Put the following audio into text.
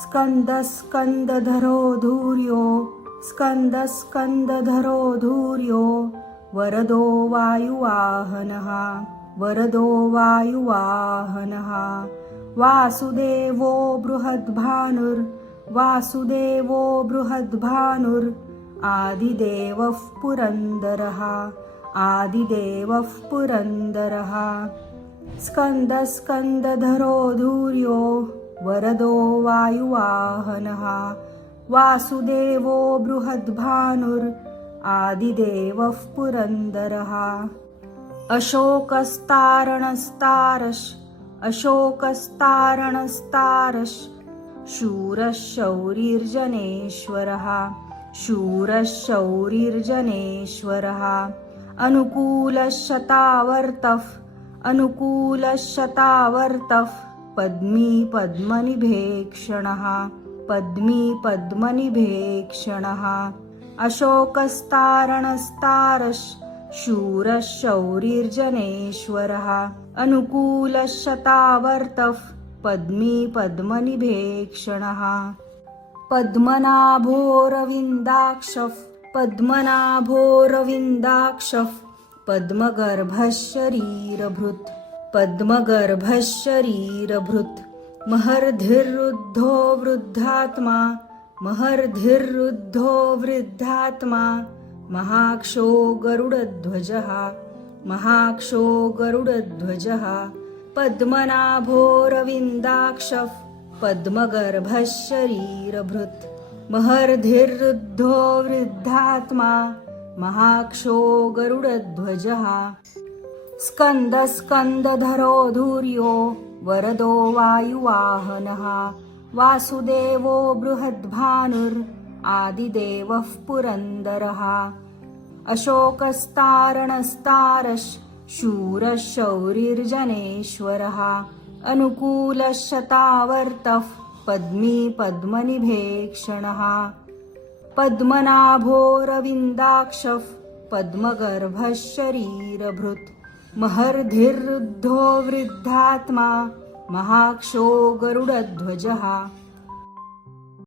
स्कन्दस्कन्दधरो धूर्यो स्कन्दस्कन्दधरो धूर्यो वरदो वायुवाहनः वरदो वायुवाहनः वासुदेवो बृहद्भानुर्वासुदेवो बृहद्भानुर् आदिदेवः पुरन्दरः आदिदेवः पुरन्दरः स्कन्दस्कन्दधरो धूर्यो वरदो वायुवाहनः वासुदेवो बृहद्भानुर् आदिदेवः पुरन्दरः अशोकस्तारणस्तारश् अशोकस्तारणस्तारश् शूरः शौरिर्जनेश्वरः शूरः शौरिर्जनेश्वरः अनुकूलशतावर्तः अनुकूलशतावर्तः पद्मी पद्मनिभेक्षणः पद्मी पद्मनिभेक्षणः अशोकस्तारणस्तारश् शूरः शौरिर्जनेश्वरः अनुकूलशतावर्तः पद्मी पद्मनिभेक्षणः पद्मनाभोरविन्दाक्षः पद्मनाभोरविन्दाक्षः पद्मगर्भः शरीरभृत् पद्मगर्भः शरीरभृत् महर्धिरुद्धो वृद्धात्मा महर्धिरुद्धो वृद्धात्मा महाक्षो गरुडध्वजः महाक्षो गरुडध्वजः पद्मनाभोरविन्दाक्षः पद्मगर्भः शरीरभृत् महर्धिरुद्धो वृद्धात्मा महाक्षो गरुडध्वजः स्कन्दस्कन्दधरो धूर्यो वरदो वायुवाहनः वासुदेवो बृहद्भानुर् आदिदेवः पुरन्दरः अशोकस्तारणस्तारश् शूरः शौरिर्जनेश्वरः अनुकूलशतावर्तः पद्मी पद्मनिभेक्षणः पद्मनाभोरविन्दाक्षः पद्मगर्भः शरीरभृत् महर्धिरुद्धो वृद्धात्मा महाक्षो गरुडध्वजः